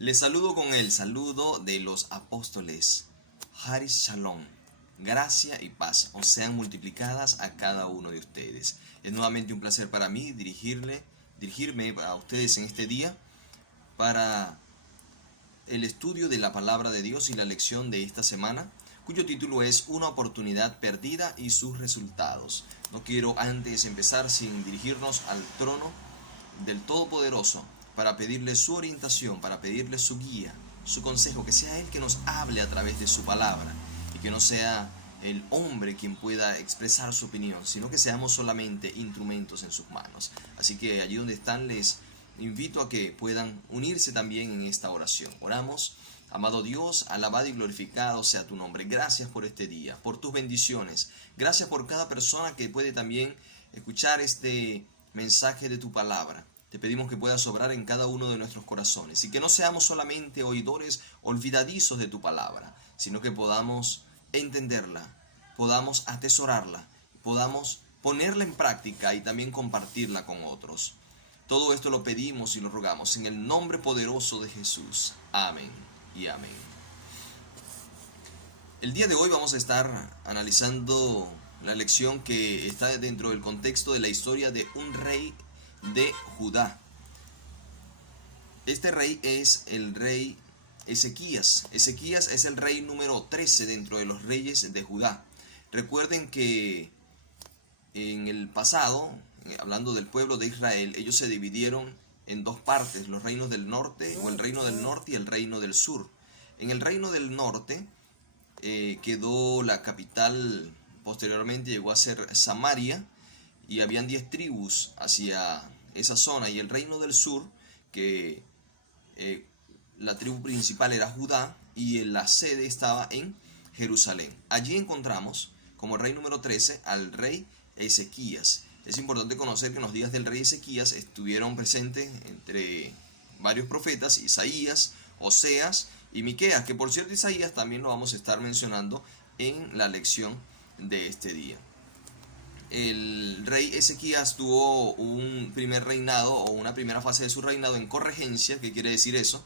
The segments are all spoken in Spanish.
Les saludo con el saludo de los apóstoles. Haris Shalom. Gracia y paz os sean multiplicadas a cada uno de ustedes. Es nuevamente un placer para mí dirigirme a ustedes en este día para el estudio de la palabra de Dios y la lección de esta semana, cuyo título es Una oportunidad perdida y sus resultados. No quiero antes empezar sin dirigirnos al trono del Todopoderoso para pedirle su orientación, para pedirle su guía, su consejo, que sea Él que nos hable a través de su palabra y que no sea el hombre quien pueda expresar su opinión, sino que seamos solamente instrumentos en sus manos. Así que allí donde están les invito a que puedan unirse también en esta oración. Oramos. Amado Dios, alabado y glorificado sea tu nombre. Gracias por este día, por tus bendiciones. Gracias por cada persona que puede también escuchar este mensaje de tu palabra. Te pedimos que puedas obrar en cada uno de nuestros corazones y que no seamos solamente oidores olvidadizos de tu palabra, sino que podamos entenderla, podamos atesorarla, podamos ponerla en práctica y también compartirla con otros. Todo esto lo pedimos y lo rogamos en el nombre poderoso de Jesús. Amén y amén. El día de hoy vamos a estar analizando la lección que está dentro del contexto de la historia de un rey de Judá. Este rey es el rey Ezequías. Ezequías es el rey número 13 dentro de los reyes de Judá. Recuerden que en el pasado, hablando del pueblo de Israel, ellos se dividieron en dos partes, los reinos del norte o el reino del norte y el reino del sur. En el reino del norte quedó la capital, posteriormente llegó a ser Samaria, y habían 10 tribus hacia esa zona, y el reino del sur, que la tribu principal era Judá y la sede estaba en Jerusalén. Allí encontramos como rey número 13 al rey Ezequías. Es importante conocer que en los días del rey Ezequías estuvieron presentes entre varios profetas, Isaías, Oseas y Miqueas, que por cierto Isaías también lo vamos a estar mencionando en la lección de este día. El rey Ezequías tuvo un primer reinado o una primera fase de su reinado en corregencia. ¿Qué quiere decir eso?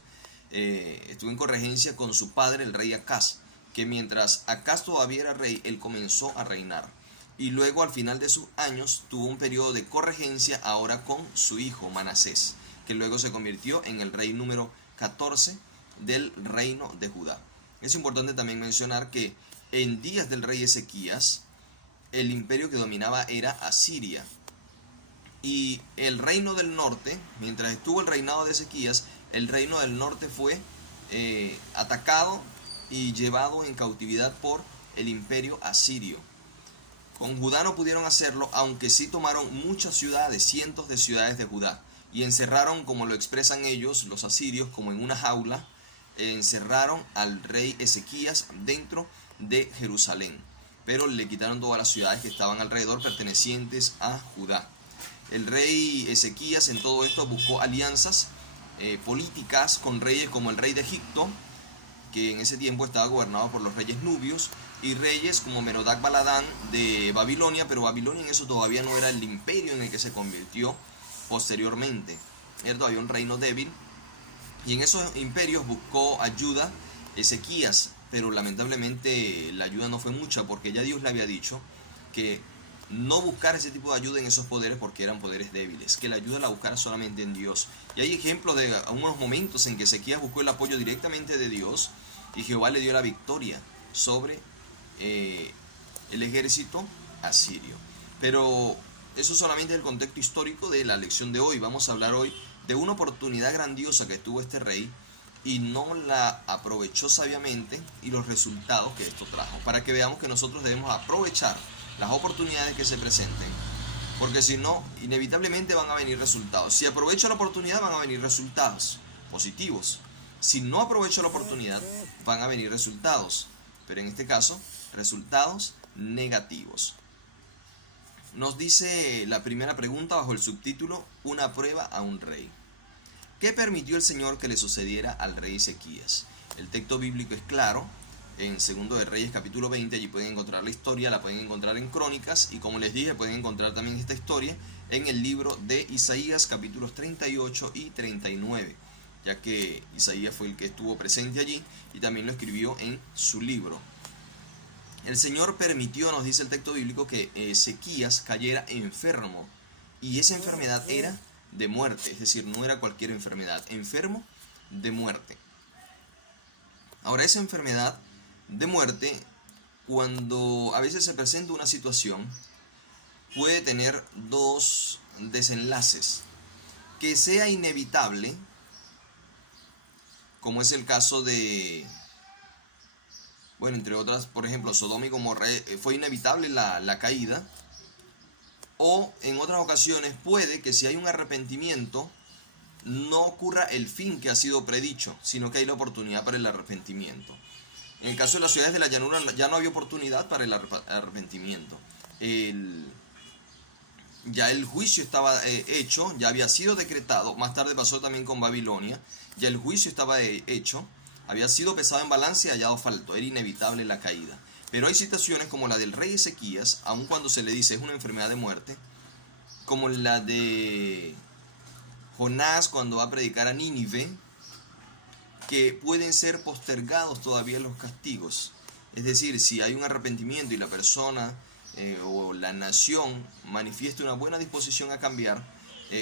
Estuvo en corregencia con su padre, el rey Acaz, que mientras Acaz todavía era rey, él comenzó a reinar. Y luego al final de sus años tuvo un periodo de corregencia ahora con su hijo Manasés, que luego se convirtió en el rey número 14 del reino de Judá. Es importante también mencionar que en días del rey Ezequías, el imperio que dominaba era Asiria. Y el reino del norte, mientras estuvo el reinado de Ezequías, el reino del norte fue atacado y llevado en cautividad por el imperio asirio. Con Judá no pudieron hacerlo, aunque sí tomaron muchas ciudades, cientos de ciudades de Judá, y encerraron, como lo expresan ellos, los asirios, como en una jaula, encerraron al rey Ezequías dentro de Jerusalén, pero le quitaron todas las ciudades que estaban alrededor pertenecientes a Judá. El rey Ezequías en todo esto buscó alianzas políticas con reyes como el rey de Egipto, que en ese tiempo estaba gobernado por los reyes nubios, y reyes como Merodac Baladán de Babilonia, pero Babilonia en eso todavía no era el imperio en el que se convirtió posteriormente. Era todavía un reino débil, y en esos imperios buscó ayuda Ezequías, pero lamentablemente la ayuda no fue mucha, porque ya Dios le había dicho que no buscar ese tipo de ayuda en esos poderes porque eran poderes débiles, que la ayuda la buscara solamente en Dios. Y hay ejemplos de algunos momentos en que Ezequías buscó el apoyo directamente de Dios y Jehová le dio la victoria sobre el ejército asirio. Pero eso solamente es el contexto histórico de la lección de hoy. Vamos a hablar hoy de una oportunidad grandiosa que tuvo este rey y no la aprovechó sabiamente, y los resultados que esto trajo, para que veamos que nosotros debemos aprovechar las oportunidades que se presenten, porque si no, inevitablemente van a venir resultados. Si aprovecho la oportunidad, van a venir resultados positivos. Si no aprovecho la oportunidad, van a venir resultados, pero en este caso, resultados negativos. Nos dice la primera pregunta bajo el subtítulo Una prueba a un rey. ¿Qué permitió el Señor que le sucediera al rey Ezequías? El texto bíblico es claro. En 2 de Reyes capítulo 20, allí pueden encontrar la historia, la pueden encontrar en Crónicas, y como les dije, pueden encontrar también esta historia en el libro de Isaías capítulos 38 y 39. ya que Isaías fue el que estuvo presente allí y también lo escribió en su libro. El Señor permitió, nos dice el texto bíblico, que Ezequías cayera enfermo, y esa enfermedad era de muerte, es decir, no era cualquier enfermedad, enfermo de muerte. Ahora, esa enfermedad de muerte, cuando a veces se presenta una situación, puede tener dos desenlaces: que sea inevitable, como es el caso de, bueno, entre otras, por ejemplo, Sodoma y Gomorra, fue inevitable la caída. O en otras ocasiones puede que, si hay un arrepentimiento, no ocurra el fin que ha sido predicho, sino que hay la oportunidad para el arrepentimiento. En el caso de las ciudades de la llanura ya no había oportunidad para el arrepentimiento. Ya el juicio estaba hecho, ya había sido decretado. Más tarde pasó también con Babilonia. Ya el juicio estaba hecho, había sido pesado en balance y hallado falto. Era inevitable la caída. Pero hay situaciones como la del rey Ezequías, aun cuando se le dice es una enfermedad de muerte, como la de Jonás cuando va a predicar a Nínive, que pueden ser postergados todavía los castigos. Es decir, si hay un arrepentimiento y la persona o la nación manifiesta una buena disposición a cambiar,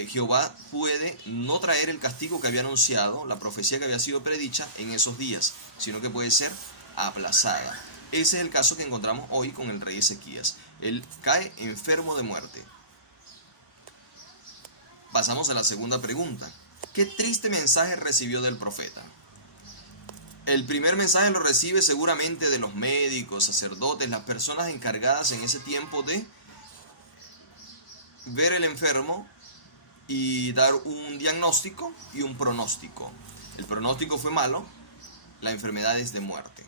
Jehová puede no traer el castigo que había anunciado, la profecía que había sido predicha en esos días, sino que puede ser aplazada. Ese es el caso que encontramos hoy con el rey Ezequías. Él cae enfermo de muerte. Pasamos a la segunda pregunta. ¿Qué triste mensaje recibió del profeta? El primer mensaje lo recibe seguramente de los médicos, sacerdotes, las personas encargadas en ese tiempo de ver el enfermo y dar un diagnóstico y un pronóstico. El pronóstico fue malo, la enfermedad es de muerte.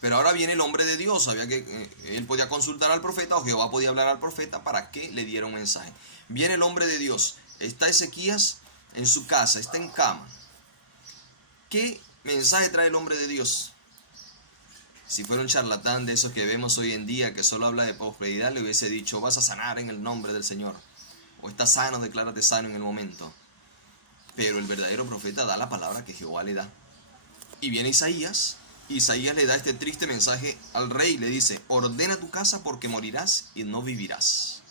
Pero ahora viene el hombre de Dios. Sabía que él podía consultar al profeta, o Jehová podía hablar al profeta para que le diera un mensaje. Viene el hombre de Dios. Está Ezequías en su casa, está en cama. ¿Qué mensaje trae el hombre de Dios? Si fuera un charlatán de esos que vemos hoy en día, que solo habla de prosperidad, le hubiese dicho: vas a sanar en el nombre del Señor. O estás sano, declárate sano en el momento. Pero el verdadero profeta da la palabra que Jehová le da. Y viene Isaías. Isaías le da este triste mensaje al rey. Le dice: ordena tu casa porque morirás y no vivirás.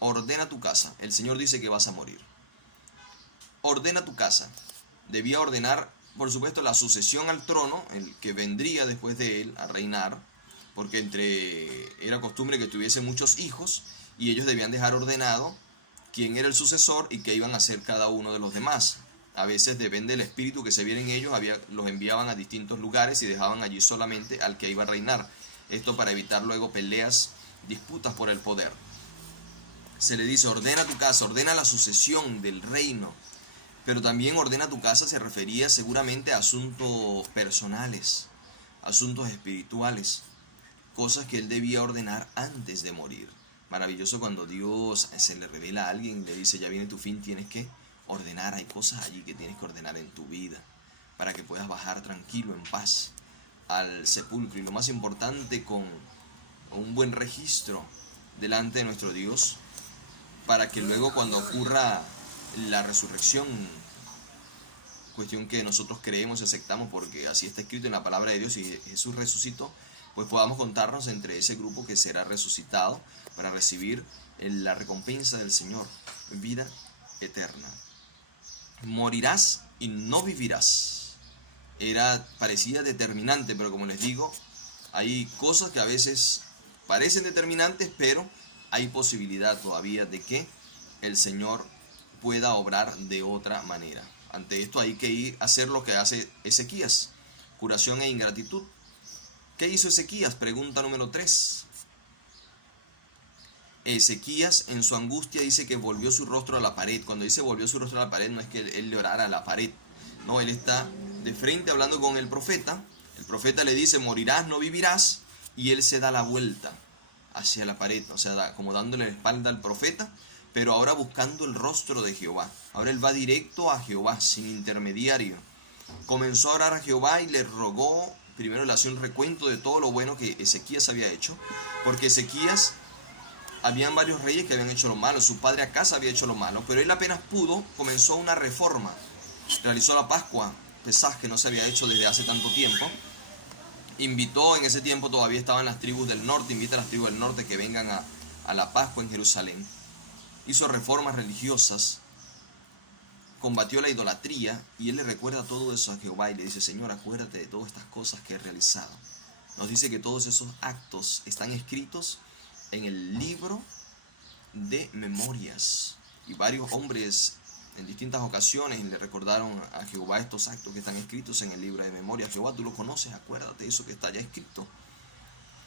Ordena tu casa. El Señor dice que vas a morir. Ordena tu casa. Debía ordenar, por supuesto, la sucesión al trono, el que vendría después de él a reinar, porque era costumbre que tuviese muchos hijos y ellos debían dejar ordenado quién era el sucesor y qué iban a hacer cada uno de los demás. A veces, depende del espíritu que se viera en ellos, los enviaban a distintos lugares y dejaban allí solamente al que iba a reinar. Esto para evitar luego peleas, disputas por el poder. Se le dice: ordena tu casa, ordena la sucesión del reino. Pero también ordena tu casa se refería seguramente a asuntos personales, asuntos espirituales, cosas que él debía ordenar antes de morir. Maravilloso cuando Dios se le revela a alguien y le dice: ya viene tu fin, tienes que ordenar. Hay cosas allí que tienes que ordenar en tu vida para que puedas bajar tranquilo, en paz, al sepulcro. Y lo más importante, con un buen registro delante de nuestro Dios, para que luego, cuando ocurra la resurrección, cuestión que nosotros creemos y aceptamos porque así está escrito en la palabra de Dios, y Jesús resucitó, pues podamos contarnos entre ese grupo que será resucitado para recibir la recompensa del Señor, vida eterna. Morirás y no vivirás. Parecía determinante, pero como les digo, hay cosas que a veces parecen determinantes, pero hay posibilidad todavía de que el Señor pueda obrar de otra manera. Ante esto hay que ir a hacer lo que hace Ezequías: curación e ingratitud. ¿Qué hizo Ezequías? Pregunta número 3. Ezequías, en su angustia, dice que volvió su rostro a la pared. Cuando dice volvió su rostro a la pared, no es que él le orara a la pared. No, él está de frente hablando con el profeta. El profeta le dice: morirás, no vivirás. Y él se da la vuelta hacia la pared, o sea, como dándole la espalda al profeta, pero ahora buscando el rostro de Jehová. Ahora él va directo a Jehová, sin intermediario. Comenzó a orar a Jehová y le rogó. Primero le hacía un recuento de todo lo bueno que Ezequías había hecho, porque Ezequías, habían varios reyes que habían hecho lo malo, su padre Acaz había hecho lo malo, pero él apenas pudo, comenzó una reforma. realizó la Pascua, Pesaj, que no se había hecho desde hace tanto tiempo. Invitó, en ese tiempo todavía estaban las tribus del norte, invita a las tribus del norte que vengan a la Pascua en Jerusalén. Hizo reformas religiosas, combatió la idolatría, y él le recuerda todo eso a Jehová y le dice: Señor, acuérdate de todas estas cosas que he realizado. Nos dice que todos esos actos están escritos en el libro de memorias, y varios hombres en distintas ocasiones le recordaron a Jehová estos actos que están escritos en el libro de memorias. Jehová, tú lo conoces, acuérdate de eso que está ya escrito.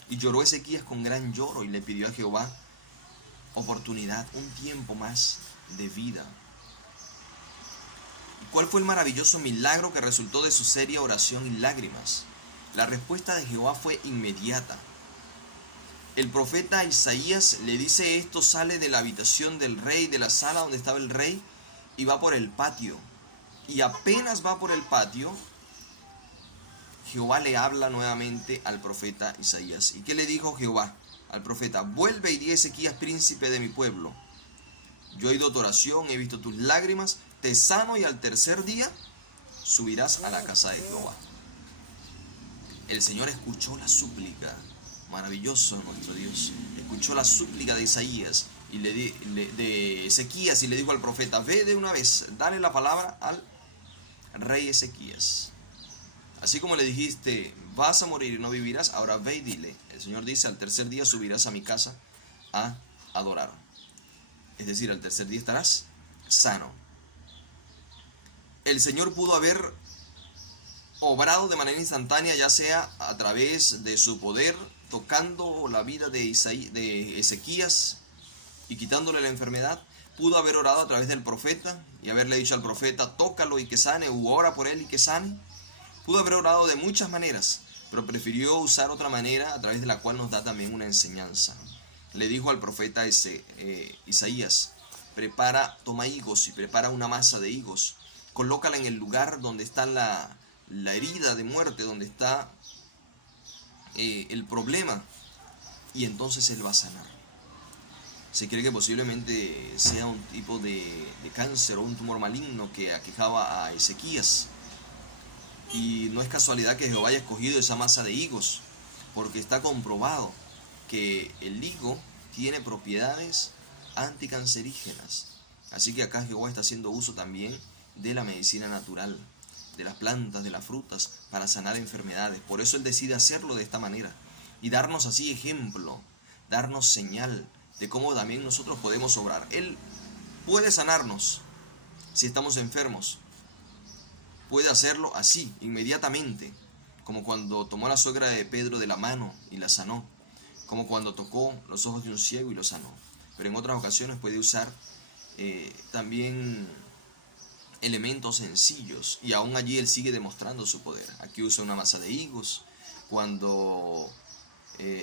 Y lloró Ezequías con gran lloro y le pidió a Jehová oportunidad, un tiempo más de vida. ¿Cuál fue el maravilloso milagro que resultó de su seria oración y lágrimas? La respuesta de Jehová fue inmediata. El profeta Isaías le dice esto: sale de la habitación del rey, de la sala donde estaba el rey, y va por el patio. Y apenas va por el patio, Jehová le habla nuevamente al profeta Isaías. ¿Y qué le dijo Jehová al profeta? Vuelve y di a Ezequías, príncipe de mi pueblo: yo he oído tu oración, he visto tus lágrimas, te sano, y al tercer día subirás a la casa de Jehová. El Señor escuchó la súplica. Maravilloso nuestro Dios. Escuchó la súplica de Isaías y de Ezequías, y le dijo al profeta: ve de una vez, dale la palabra al rey Ezequías. Así como le dijiste: vas a morir y no vivirás, ahora ve y dile. El Señor dice: al tercer día subirás a mi casa a adorar. Es decir, al tercer día estarás sano. El Señor pudo haber obrado de manera instantánea, ya sea a través de su poder, tocando la vida de Ezequías y quitándole la enfermedad. Pudo haber orado a través del profeta y haberle dicho al profeta: tócalo y que sane, u ora por él y que sane. Pudo haber orado de muchas maneras, pero prefirió usar otra manera, a través de la cual nos da también una enseñanza. Le dijo al profeta Isaías: toma higos y prepara una masa de higos, colócala en el lugar donde está la herida de muerte, donde está el problema, y entonces él va a sanar. Se cree que posiblemente sea un tipo de cáncer o un tumor maligno que aquejaba a Ezequías, y no es casualidad que Jehová haya escogido esa masa de higos, porque está comprobado que el higo tiene propiedades anticancerígenas. Así que acá Jehová está haciendo uso también de la medicina natural, de las plantas, de las frutas, para sanar enfermedades. Por eso Él decide hacerlo de esta manera y darnos así ejemplo, darnos señal de cómo también nosotros podemos obrar. Él puede sanarnos si estamos enfermos. Puede hacerlo así, inmediatamente, como cuando tomó a la suegra de Pedro de la mano y la sanó, como cuando tocó los ojos de un ciego y lo sanó. Pero en otras ocasiones puede usar también elementos sencillos, y aún allí Él sigue demostrando su poder. Aquí usa una masa de higos. Cuando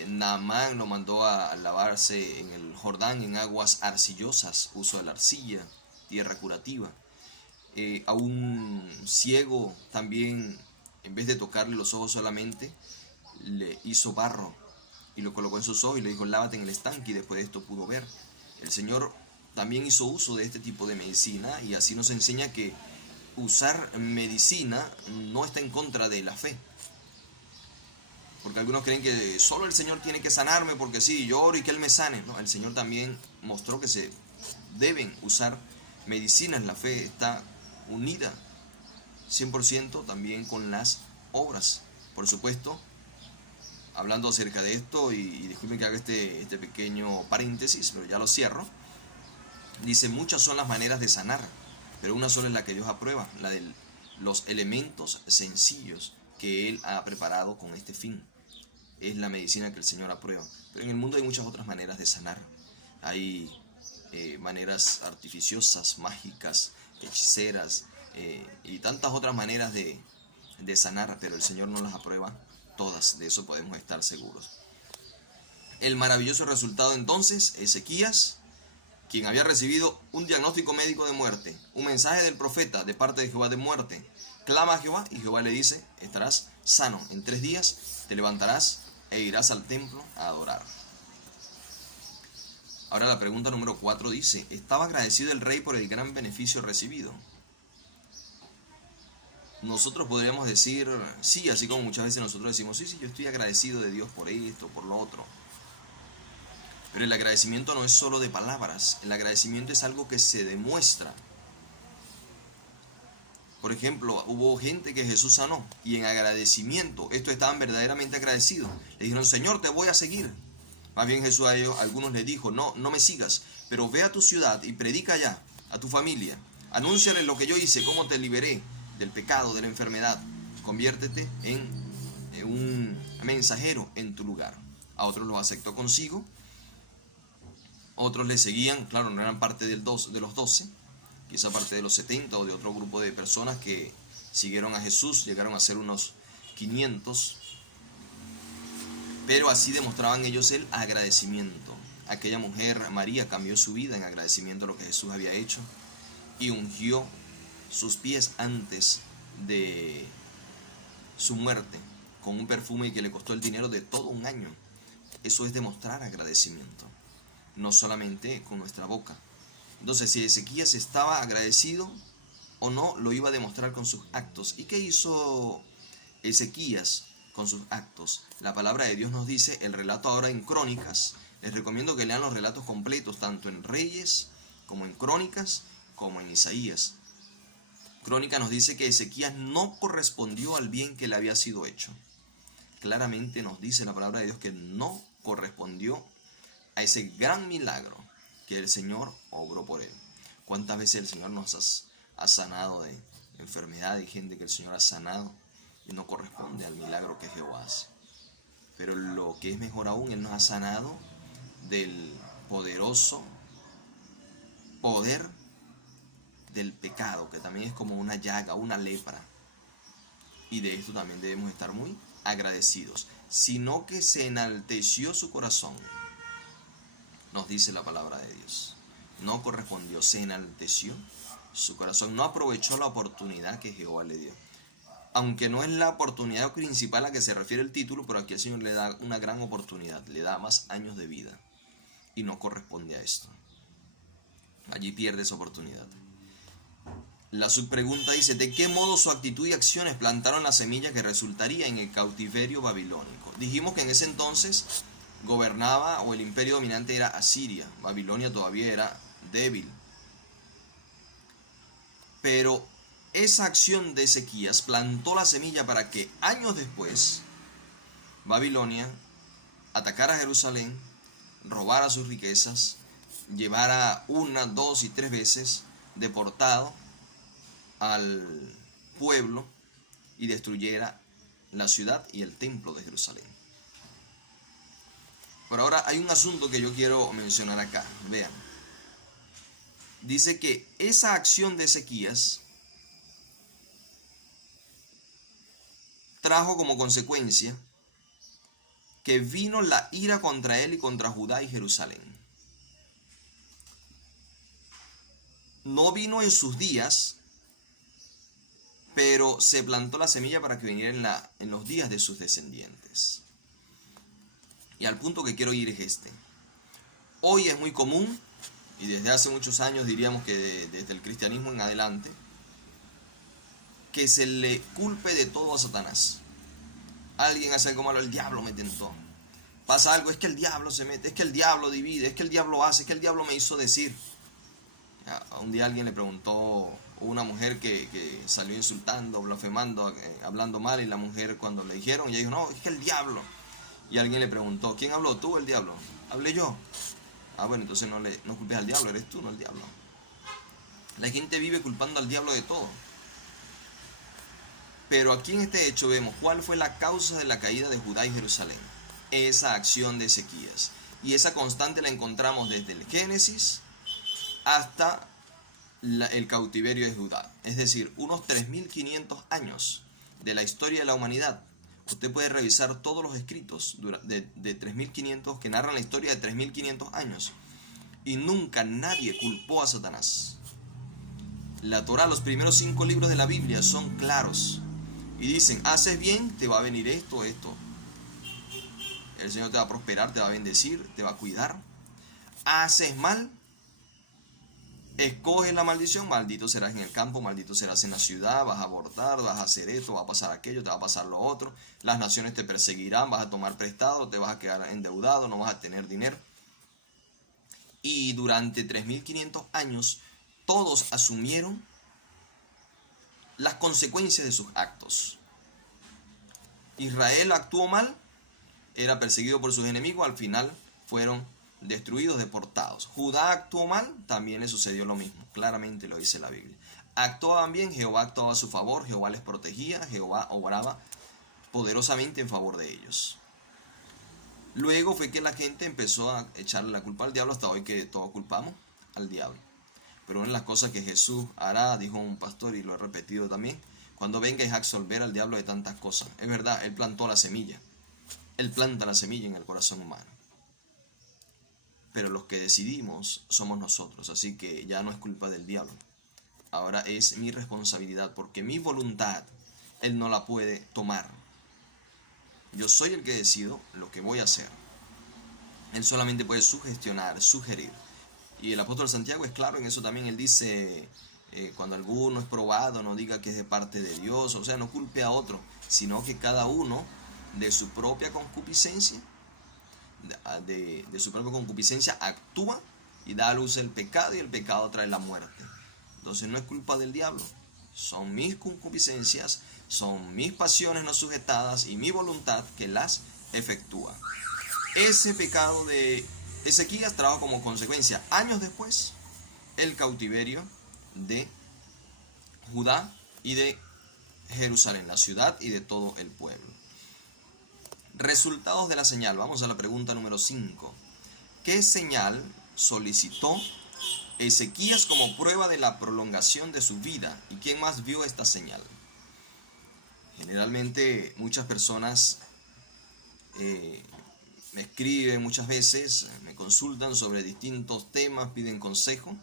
Naamán lo mandó a lavarse en el Jordán en aguas arcillosas, uso de la arcilla, tierra curativa. A un ciego también, en vez de tocarle los ojos solamente, le hizo barro y lo colocó en sus ojos y le dijo: lávate en el estanque, y después de esto pudo ver. El Señor también hizo uso de este tipo de medicina, y así nos enseña que usar medicina no está en contra de la fe. Porque algunos creen que solo el Señor tiene que sanarme porque sí, yo oro y que Él me sane. No, el Señor también mostró que se deben usar medicinas. La fe está unida 100% también con las obras. Por supuesto, hablando acerca de esto, y disculpen que haga este pequeño paréntesis, pero ya lo cierro. Dice: muchas son las maneras de sanar, pero una sola es la que Dios aprueba, la de los elementos sencillos que Él ha preparado con este fin. Es la medicina que el Señor aprueba. Pero en el mundo hay muchas otras maneras de sanar. Hay maneras artificiosas, mágicas, hechiceras, y tantas otras maneras de sanar, pero el Señor no las aprueba todas, de eso podemos estar seguros. El maravilloso resultado entonces: Ezequías, quien había recibido un diagnóstico médico de muerte, un mensaje del profeta de parte de Jehová de muerte, clama a Jehová y Jehová le dice: estarás sano, en 3 días te levantarás e irás al templo a adorar. Ahora la pregunta número 4 dice: ¿estaba agradecido el rey por el gran beneficio recibido? nosotros podríamos decir sí, así como muchas veces nosotros decimos, sí, yo estoy agradecido de Dios por esto, por lo otro. Pero el agradecimiento no es solo de palabras, el agradecimiento es algo que se demuestra. Por ejemplo, hubo gente que Jesús sanó y en agradecimiento, estos estaban verdaderamente agradecidos. Le dijeron, Señor, te voy a seguir. Más bien Jesús a ellos, a algunos les dijo, no me sigas, pero ve a tu ciudad y predica allá, a tu familia. Anúnciale lo que yo hice, cómo te liberé del pecado, de la enfermedad. Conviértete en un mensajero en tu lugar. A otros los aceptó consigo, otros le seguían, claro, no eran parte de los 12, quizá parte de los 70 o de otro grupo de personas que siguieron a Jesús, llegaron a ser unos 500, pero así demostraban ellos el agradecimiento. Aquella mujer, María, cambió su vida en agradecimiento a lo que Jesús había hecho y ungió sus pies antes de su muerte con un perfume que le costó el dinero de todo un año. Eso es demostrar agradecimiento, no solamente con nuestra boca. Entonces, si Ezequías estaba agradecido o no, lo iba a demostrar con sus actos. ¿Y qué hizo Ezequías con sus actos? La palabra de Dios nos dice, el relato ahora en Crónicas. Les recomiendo que lean los relatos completos, tanto en Reyes, como en Crónicas, como en Isaías. Crónica nos dice que Ezequías no correspondió al bien que le había sido hecho. Claramente nos dice la palabra de Dios que no correspondió a ese gran milagro que el Señor obró por él. ¿Cuántas veces el Señor nos ha sanado de enfermedad y gente que el Señor ha sanado y no corresponde al milagro que Jehová hace? Pero lo que es mejor aún, Él nos ha sanado del poderoso poder del pecado, que también es como una llaga, una lepra. Y de esto también debemos estar muy agradecidos. Sino que se enalteció su corazón, nos dice la palabra de Dios. No correspondió, se enalteció su corazón. No aprovechó la oportunidad que Jehová le dio. Aunque no es la oportunidad principal a la que se refiere el título, pero aquí el Señor le da una gran oportunidad, le da más años de vida. Y no corresponde a esto. Allí pierde esa oportunidad. La subpregunta dice, ¿de qué modo su actitud y acciones plantaron la semilla que resultaría en el cautiverio babilónico? Dijimos que en ese entonces gobernaba, o el imperio dominante era Asiria. Babilonia todavía era débil. Pero esa acción de Ezequías plantó la semilla para que años después Babilonia atacara a Jerusalén, robara sus riquezas, llevara 1, 2 y 3 veces deportado al pueblo y destruyera la ciudad y el templo de Jerusalén. Pero ahora hay un asunto que yo quiero mencionar acá. Vean. Dice que esa acción de Ezequías trajo como consecuencia que vino la ira contra él y contra Judá y Jerusalén. No vino en sus días, pero se plantó la semilla para que viniera en los días de sus descendientes. Y al punto que quiero ir es este. Hoy es muy común, y desde hace muchos años diríamos que desde el cristianismo en adelante, que se le culpe de todo a Satanás. Alguien hace algo malo, el diablo me tentó. Pasa algo, es que el diablo se mete, es que el diablo divide, es que el diablo hace, es que el diablo me hizo decir. Un día alguien le preguntó a una mujer que salió insultando, blasfemando, hablando mal, y la mujer cuando le dijeron, ella dijo, no, es que el diablo. Y alguien le preguntó, ¿quién habló? ¿Tú o el diablo? Hablé yo. Bueno, entonces no culpes al diablo, eres tú, no el diablo. La gente vive culpando al diablo de todo. Pero aquí en este hecho vemos cuál fue la causa de la caída de Judá y Jerusalén. Esa acción de Ezequías. Y esa constante la encontramos desde el Génesis hasta el cautiverio de Judá. Es decir, unos 3500 años de la historia de la humanidad. Usted puede revisar todos los escritos de 3500 que narran la historia de 3500 años. Y nunca nadie culpó a Satanás. La Torá, los primeros 5 libros de la Biblia son claros. Y dicen, haces bien, te va a venir esto. El Señor te va a prosperar, te va a bendecir, te va a cuidar. Haces mal, Escoges la maldición, maldito serás en el campo, maldito serás en la ciudad, vas a abortar, vas a hacer esto, va a pasar aquello, te va a pasar lo otro, las naciones te perseguirán, vas a tomar prestado, te vas a quedar endeudado, no vas a tener dinero. Y durante 3500 años todos asumieron las consecuencias de sus actos. Israel actuó mal, era perseguido por sus enemigos, al final fueron destruidos, deportados. Judá actuó mal, también le sucedió lo mismo, claramente lo dice la Biblia. Actuaban bien, Jehová actuaba a su favor, Jehová les protegía, Jehová obraba poderosamente en favor de ellos. Luego fue que la gente empezó a echarle la culpa al diablo, hasta hoy que todos culpamos al diablo. Pero una de las cosas que Jesús hará, dijo un pastor y lo he repetido también, cuando venga es absolver al diablo de tantas cosas. Es verdad, él plantó la semilla, él planta la semilla en el corazón humano. Pero los que decidimos somos nosotros, así que ya no es culpa del diablo. Ahora es mi responsabilidad, porque mi voluntad él no la puede tomar. Yo soy el que decido lo que voy a hacer. Él solamente puede sugestionar, sugerir. Y el apóstol Santiago es claro en eso también. Él dice, cuando alguno es probado, no diga que es de parte de Dios. O sea, no culpe a otro, sino que cada uno de su propia concupiscencia, de su propia concupiscencia actúa y da a luz el pecado, y el pecado trae la muerte. Entonces no es culpa del diablo. Son mis concupiscencias, son mis pasiones no sujetadas y mi voluntad que las efectúa. Ese pecado de Ezequías trajo como consecuencia, años después, el cautiverio de Judá y de Jerusalén, la ciudad y de todo el pueblo. Resultados de la señal. Vamos a la pregunta número 5. ¿Qué señal solicitó Ezequías como prueba de la prolongación de su vida? ¿Y quién más vio esta señal? Generalmente muchas personas me escriben muchas veces, me consultan sobre distintos temas, piden consejo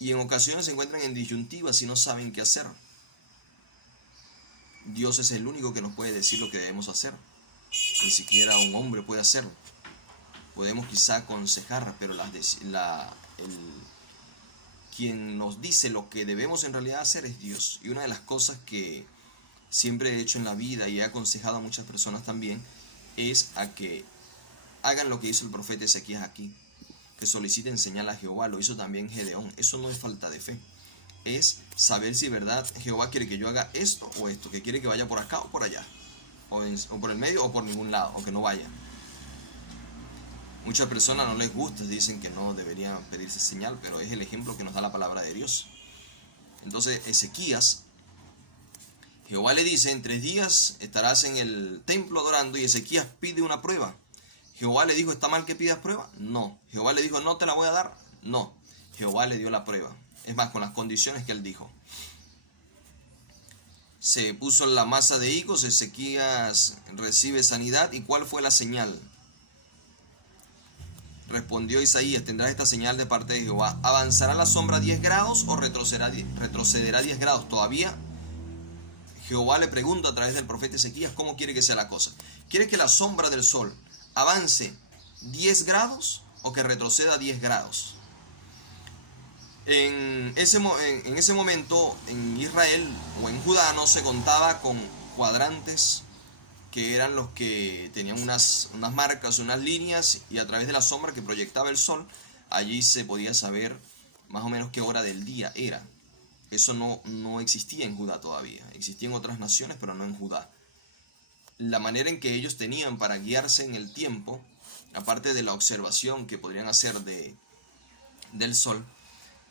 y en ocasiones se encuentran en disyuntivas y no saben qué hacer. Dios es el único que nos puede decir lo que debemos hacer. Ni siquiera un hombre puede hacerlo. Podemos quizá aconsejar, pero quien nos dice lo que debemos en realidad hacer es Dios. Y una de las cosas que siempre he hecho en la vida y he aconsejado a muchas personas también es a que hagan lo que hizo el profeta Ezequías aquí, que soliciten señal a Jehová. Lo hizo también Gedeón. Eso no es falta de fe, es saber si verdad Jehová quiere que yo haga esto o esto, que quiere que vaya por acá o por allá, o por el medio o por ningún lado, o que no vaya. Muchas personas no les gusta, dicen que no deberían pedirse señal, pero es el ejemplo que nos da la palabra de Dios. Entonces Ezequías, Jehová le dice, en 3 días estarás en el templo adorando, y Ezequías pide una prueba. Jehová le dijo, ¿está mal que pidas prueba? No. Jehová le dijo, ¿no te la voy a dar? No. Jehová le dio la prueba. Es más, con las condiciones que él dijo. Se puso la masa de higos, Ezequías recibe sanidad. ¿Y cuál fue la señal? Respondió Isaías, tendrás esta señal de parte de Jehová. ¿Avanzará la sombra 10 grados o retrocederá 10 grados? Todavía Jehová le pregunta a través del profeta Ezequías cómo quiere que sea la cosa. ¿Quiere que la sombra del sol avance 10 grados o que retroceda 10 grados? En ese momento en Israel o en Judá no se contaba con cuadrantes, que eran los que tenían unas marcas, unas líneas, y a través de la sombra que proyectaba el sol, allí se podía saber más o menos qué hora del día era. Eso no existía en Judá todavía. Existía en otras naciones, pero no en Judá. La manera en que ellos tenían para guiarse en el tiempo, aparte de la observación que podrían hacer del sol,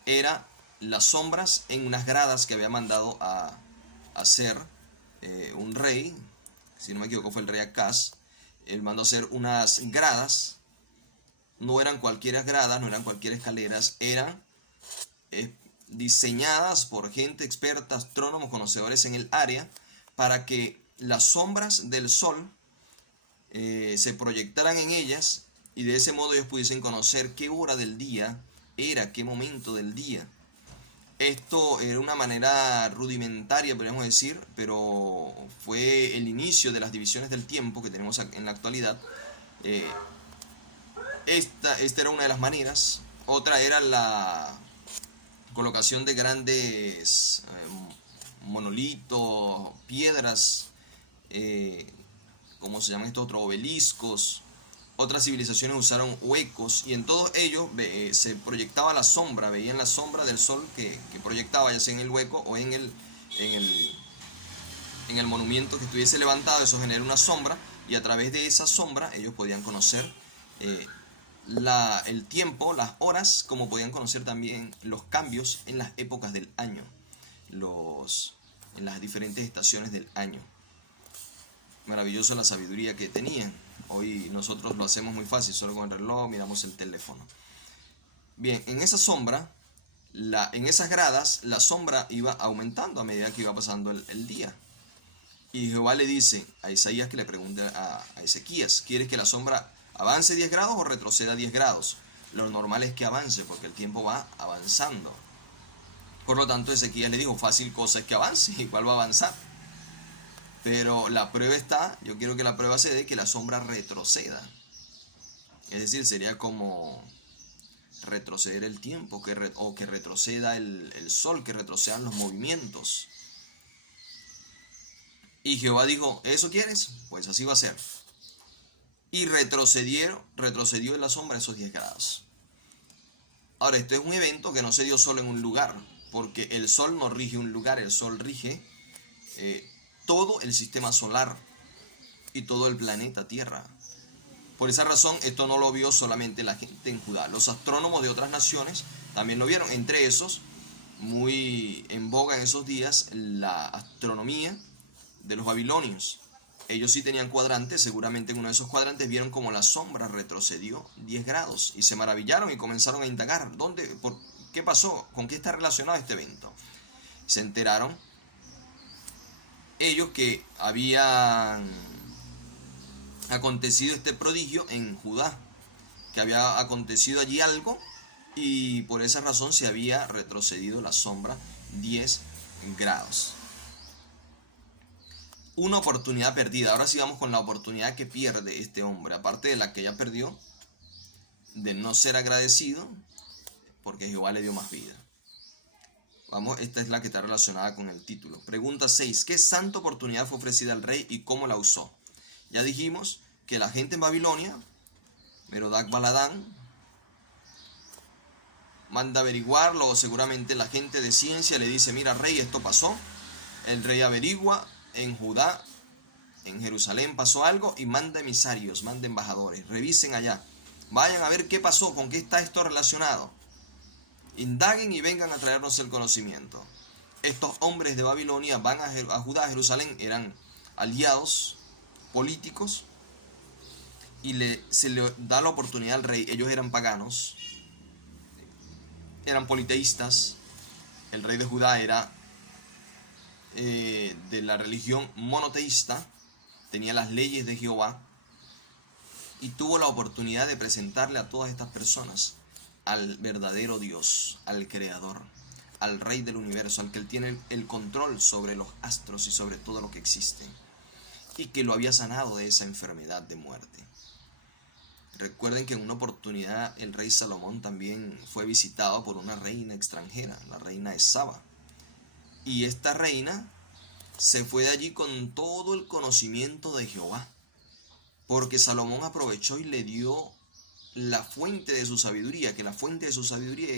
era las sombras en unas gradas que había mandado a hacer un rey, si no me equivoco fue el rey Acaz. Él mandó a hacer unas gradas, no eran cualquier gradas, no eran cualquier escaleras, eran diseñadas por gente experta, astrónomos, conocedores en el área, para que las sombras del sol se proyectaran en ellas, y de ese modo ellos pudiesen conocer qué hora del día era, qué momento del día. Esto era una manera rudimentaria, podríamos decir, pero fue el inicio de las divisiones del tiempo que tenemos en la actualidad. Esta era una de las maneras. Otra era colocación de grandes monolitos, piedras, ¿cómo se llaman estos otros? Obeliscos. Otras civilizaciones usaron huecos y en todos ellos se proyectaba la sombra, veían la sombra del sol que proyectaba ya sea en el hueco o en el monumento que estuviese levantado. Eso genera una sombra y a través de esa sombra ellos podían conocer el tiempo, las horas, como podían conocer también los cambios en las épocas del año, en las diferentes estaciones del año. Maravillosa la sabiduría que tenían. Hoy nosotros lo hacemos muy fácil, solo con el reloj, miramos el teléfono. Bien, en esa sombra, en esas gradas, la sombra iba aumentando a medida que iba pasando el día. Y Jehová le dice a Isaías, que le pregunta a Ezequías, ¿quieres que la sombra avance 10 grados o retroceda 10 grados? Lo normal es que avance, porque el tiempo va avanzando. Por lo tanto, Ezequías le dijo, fácil cosa es que avance, igual va a avanzar. Pero la prueba está, yo quiero que la prueba se dé que la sombra retroceda. Es decir, sería como retroceder el tiempo, o que retroceda el sol, que retrocedan los movimientos. Y Jehová dijo, ¿eso quieres? Pues así va a ser. Y retrocedió en la sombra esos 10 grados. Ahora, esto es un evento que no se dio solo en un lugar, porque el sol no rige un lugar, el sol rige todo el sistema solar y todo el planeta Tierra. Por esa razón, esto no lo vio solamente la gente en Judá. Los astrónomos de otras naciones también lo vieron. Entre esos, muy en boga en esos días, la astronomía de los babilonios. Ellos sí tenían cuadrantes, seguramente en uno de esos cuadrantes vieron como la sombra retrocedió 10 grados y se maravillaron y comenzaron a indagar, ¿qué pasó? ¿Con qué está relacionado este evento? Se enteraron ellos que habían acontecido este prodigio en Judá, que había acontecido allí algo y por esa razón se había retrocedido la sombra 10 grados. Una oportunidad perdida. Ahora sí vamos con la oportunidad que pierde este hombre, aparte de la que ya perdió, de no ser agradecido, porque Jehová le dio más vida. Vamos, esta es la que está relacionada con el título. Pregunta 6. ¿Qué santa oportunidad fue ofrecida al rey y cómo la usó? Ya dijimos que la gente en Babilonia, Merodach Baladán, manda averiguarlo, o seguramente la gente de ciencia le dice, mira rey, esto pasó. El rey averigua, en Judá, en Jerusalén pasó algo y manda emisarios, manda embajadores, revisen allá, vayan a ver qué pasó, con qué está esto relacionado. Indaguen y vengan a traernos el conocimiento. Estos hombres de Babilonia van a Judá, a Jerusalén, eran aliados políticos y se le da la oportunidad al rey. Ellos eran paganos, eran politeístas. El rey de Judá era de la religión monoteísta, tenía las leyes de Jehová y tuvo la oportunidad de presentarle a todas estas personas al verdadero Dios, al Creador, al Rey del universo, al que él tiene el control sobre los astros y sobre todo lo que existe, y que lo había sanado de esa enfermedad de muerte. Recuerden que en una oportunidad el rey Salomón también fue visitado por una reina extranjera, la reina de Saba, y esta reina se fue de allí con todo el conocimiento de Jehová, porque Salomón aprovechó y le dio la fuente de su sabiduría, que la fuente de su sabiduría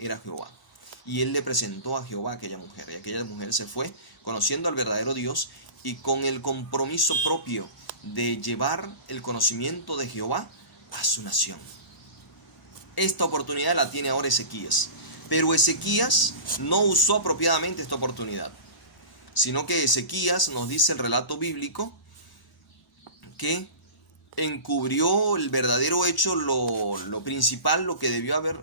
era Jehová. Y él le presentó a Jehová a aquella mujer, y aquella mujer se fue conociendo al verdadero Dios y con el compromiso propio de llevar el conocimiento de Jehová a su nación. Esta oportunidad la tiene ahora Ezequías, pero Ezequías no usó apropiadamente esta oportunidad, sino que Ezequías, nos dice el relato bíblico, que encubrió el verdadero hecho, lo principal, lo que debió haber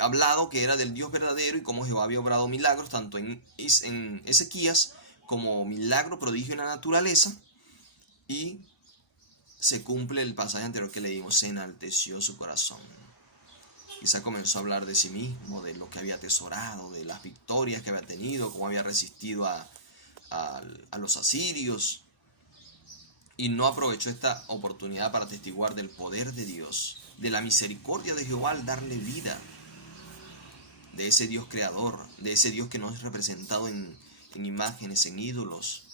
hablado, que era del Dios verdadero y cómo Jehová había obrado milagros, tanto en Ezequías como milagro, prodigio en la naturaleza, y se cumple el pasaje anterior que leímos, se enalteció su corazón. Quizá comenzó a hablar de sí mismo, de lo que había atesorado, de las victorias que había tenido, cómo había resistido a los asirios, y no aprovechó esta oportunidad para atestiguar del poder de Dios, de la misericordia de Jehová al darle vida. de ese Dios creador, de ese Dios que no es representado en imágenes, en ídolos,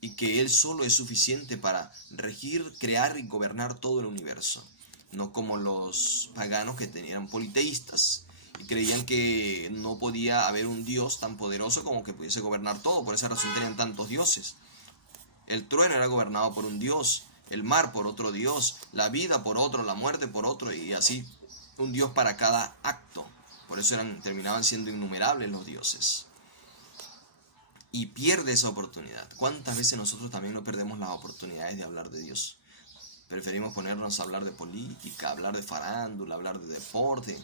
y que Él solo es suficiente para regir, crear y gobernar todo el universo. No como los paganos que eran politeístas y creían que no podía haber un Dios tan poderoso como que pudiese gobernar todo. Por esa razón tenían tantos dioses. El trueno era gobernado por un Dios, el mar por otro Dios, la vida por otro, la muerte por otro, y así un Dios para cada acto. Por eso terminaban siendo innumerables los dioses. Y pierde esa oportunidad. ¿Cuántas veces nosotros también no perdemos las oportunidades de hablar de Dios? Preferimos ponernos a hablar de política, hablar de farándula, hablar de deporte,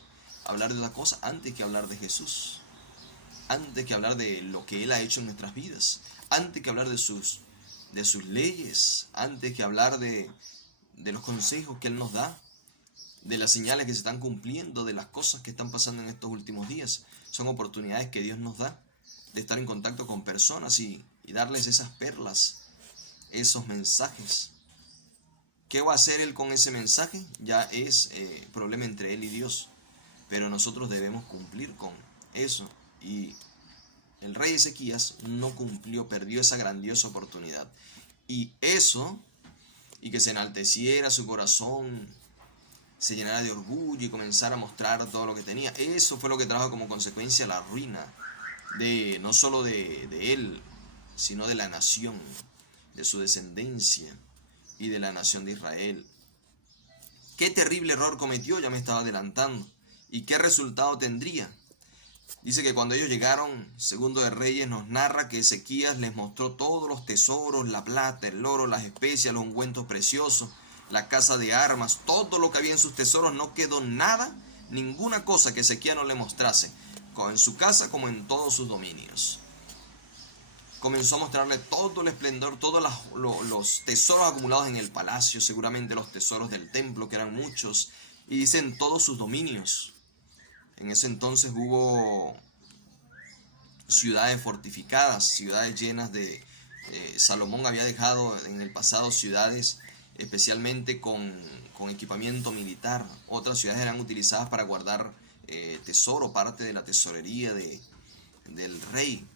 hablar de otra cosa antes que hablar de Jesús. Antes que hablar de lo que Él ha hecho en nuestras vidas. Antes que hablar de sus leyes. Antes que hablar de los consejos que Él nos da. De las señales que se están cumpliendo, de las cosas que están pasando en estos últimos días. Son oportunidades que Dios nos da de estar en contacto con personas y darles esas perlas, esos mensajes. ¿Qué va a hacer Él con ese mensaje? Ya es problema entre Él y Dios, pero nosotros debemos cumplir con eso. Y el rey Ezequías no cumplió, perdió esa grandiosa oportunidad. Y eso, y que se enalteciera su corazón, se llenara de orgullo y comenzara a mostrar todo lo que tenía, eso fue lo que trajo como consecuencia la ruina no solo de él, sino de la nación, de su descendencia y de la nación de Israel. ¿Qué terrible error cometió? Ya me estaba adelantando. ¿Y qué resultado tendría? Dice que cuando ellos llegaron, Segundo de Reyes nos narra que Ezequías les mostró todos los tesoros, la plata, el oro, las especias, los ungüentos preciosos, la casa de armas, todo lo que había en sus tesoros. No quedó nada, ninguna cosa que Ezequías no le mostrase, en su casa como en todos sus dominios. Comenzó a mostrarle todo el esplendor, todos los tesoros acumulados en el palacio, seguramente los tesoros del templo, que eran muchos, y dice en todos sus dominios. En ese entonces hubo ciudades fortificadas, ciudades llenas de... Salomón había dejado en el pasado ciudades especialmente con equipamiento militar. Otras ciudades eran utilizadas para guardar tesoro, parte de la tesorería del rey,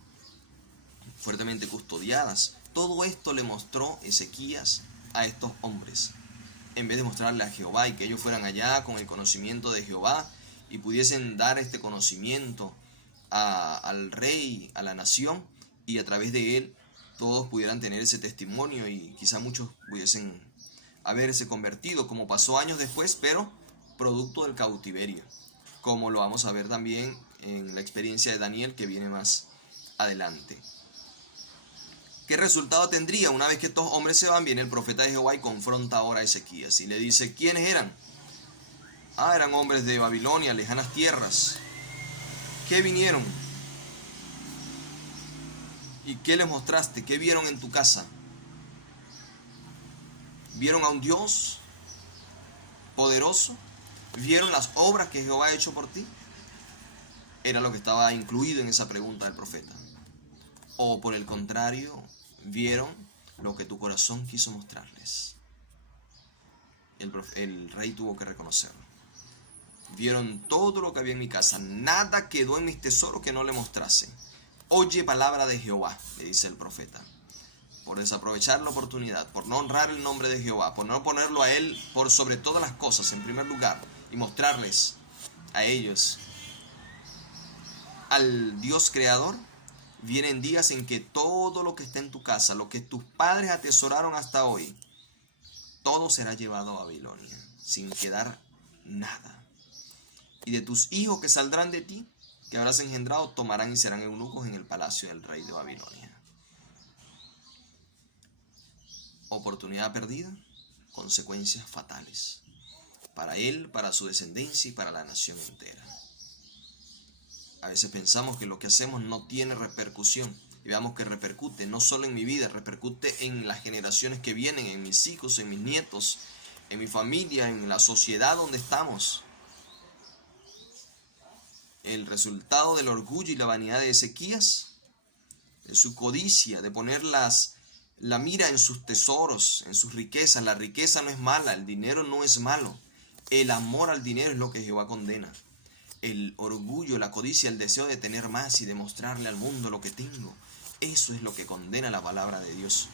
fuertemente custodiadas. Todo esto le mostró Ezequías a estos hombres, en vez de mostrarle a Jehová y que ellos fueran allá con el conocimiento de Jehová y pudiesen dar este conocimiento al rey, a la nación, y a través de él todos pudieran tener ese testimonio y quizá muchos pudiesen haberse convertido, como pasó años después, pero producto del cautiverio, como lo vamos a ver también en la experiencia de Daniel que viene más adelante. ¿Qué resultado tendría? Una vez que estos hombres se van, viene el profeta de Jehová y confronta ahora a Ezequías y le dice, ¿quiénes eran? Eran hombres de Babilonia, lejanas tierras. ¿Qué vinieron? ¿Y qué les mostraste? ¿Qué vieron en tu casa? ¿Vieron a un Dios poderoso? ¿Vieron las obras que Jehová ha hecho por ti? Era lo que estaba incluido en esa pregunta del profeta. O por el contrario, vieron lo que tu corazón quiso mostrarles. El rey tuvo que reconocerlo. Vieron todo lo que había en mi casa, nada quedó en mis tesoros que no le mostrase. Oye palabra de Jehová, le dice el profeta. Por desaprovechar la oportunidad, por no honrar el nombre de Jehová, por no ponerlo a él por sobre todas las cosas en primer lugar y mostrarles a ellos al Dios creador, vienen días en que todo lo que está en tu casa, lo que tus padres atesoraron hasta hoy, todo será llevado a Babilonia, sin quedar nada. Y de tus hijos que saldrán de ti, que habrás engendrado, tomarán y serán eunucos en el palacio del rey de Babilonia. Oportunidad perdida, consecuencias fatales, para él, para su descendencia y para la nación entera. A veces pensamos que lo que hacemos no tiene repercusión, y veamos que repercute no solo en mi vida, repercute en las generaciones que vienen, en mis hijos, en mis nietos, en mi familia, en la sociedad donde estamos. El resultado del orgullo y la vanidad de Ezequías, de su codicia, de poner la mira en sus tesoros, en sus riquezas. La riqueza no es mala, el dinero no es malo. El amor al dinero es lo que Jehová condena. el orgullo, la codicia, el deseo de tener más y de mostrarle al mundo lo que tengo. Eso es lo que condena la palabra de Dios.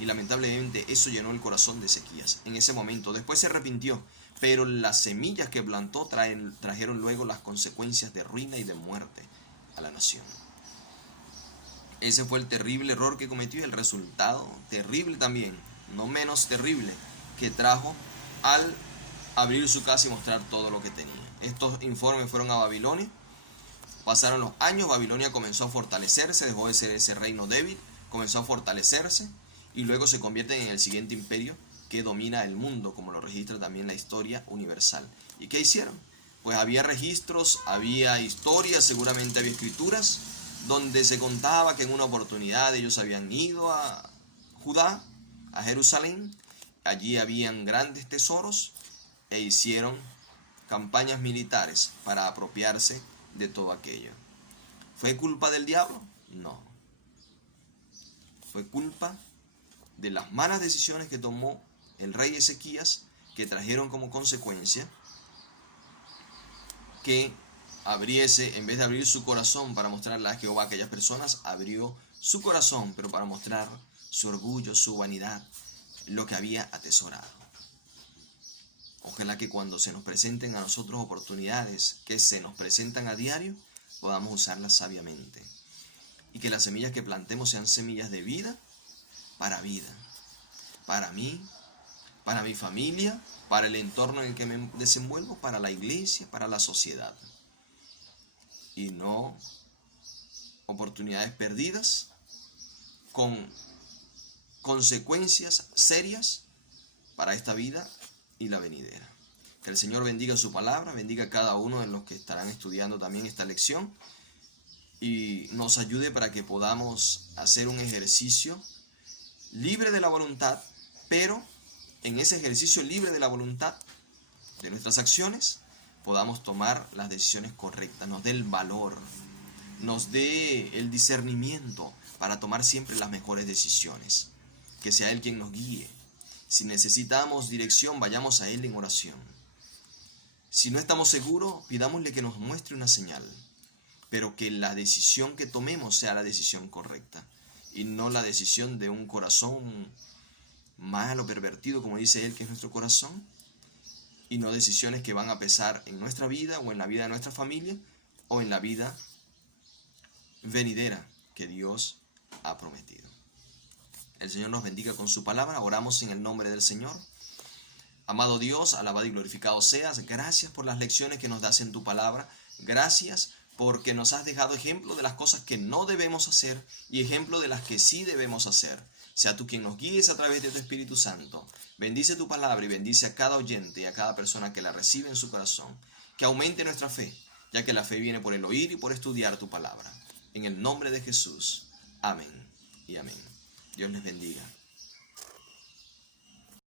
Y lamentablemente eso llenó el corazón de Ezequías en ese momento. Después se arrepintió, pero las semillas que plantó trajeron luego las consecuencias de ruina y de muerte a la nación. Ese fue el terrible error que cometió y el resultado terrible también, no menos terrible, que trajo al abrir su casa y mostrar todo lo que tenía. Estos informes fueron a Babilonia. Pasaron los años, Babilonia comenzó a fortalecerse, dejó de ser ese reino débil, comenzó a fortalecerse y luego se convierte en el siguiente imperio que domina el mundo, como lo registra también la historia universal. ¿Y qué hicieron? Pues había registros, había historias, seguramente había escrituras, donde se contaba que en una oportunidad ellos habían ido a Judá, a Jerusalén, allí habían grandes tesoros e hicieron campañas militares para apropiarse de todo aquello. ¿Fue culpa del diablo? No. Fue culpa de las malas decisiones que tomó el rey Ezequías, que trajeron como consecuencia que abriese, en vez de abrir su corazón para mostrarle a Jehová a aquellas personas, abrió su corazón, pero para mostrar su orgullo, su vanidad, lo que había atesorado. Ojalá que cuando se nos presenten a nosotros oportunidades que se nos presentan a diario, podamos usarlas sabiamente. Y que las semillas que plantemos sean semillas de vida, para mí, para mi familia, para el entorno en el que me desenvuelvo, para la iglesia, para la sociedad. Y no oportunidades perdidas con consecuencias serias para esta vida y la venidera. Que el Señor bendiga su palabra, bendiga a cada uno de los que estarán estudiando también esta lección y nos ayude para que podamos hacer un ejercicio libre de la voluntad, pero en ese ejercicio libre de la voluntad de nuestras acciones podamos tomar las decisiones correctas, nos dé el valor, nos dé el discernimiento para tomar siempre las mejores decisiones. Que sea Él quien nos guíe. Si necesitamos dirección, vayamos a Él en oración. Si no estamos seguros, pidámosle que nos muestre una señal, pero que la decisión que tomemos sea la decisión correcta y no la decisión de un corazón malo, pervertido, como dice Él que es nuestro corazón, y no decisiones que van a pesar en nuestra vida o en la vida de nuestra familia o en la vida venidera que Dios ha prometido. El Señor nos bendiga con su palabra. Oramos en el nombre del Señor. Amado Dios, alabado y glorificado seas. Gracias por las lecciones que nos das en tu palabra. Gracias porque nos has dejado ejemplo de las cosas que no debemos hacer y ejemplo de las que sí debemos hacer. Sea tú quien nos guíes a través de tu Espíritu Santo. Bendice tu palabra y bendice a cada oyente y a cada persona que la recibe en su corazón. Que aumente nuestra fe, ya que la fe viene por el oír y por estudiar tu palabra. En el nombre de Jesús. Amén y amén. Dios les bendiga.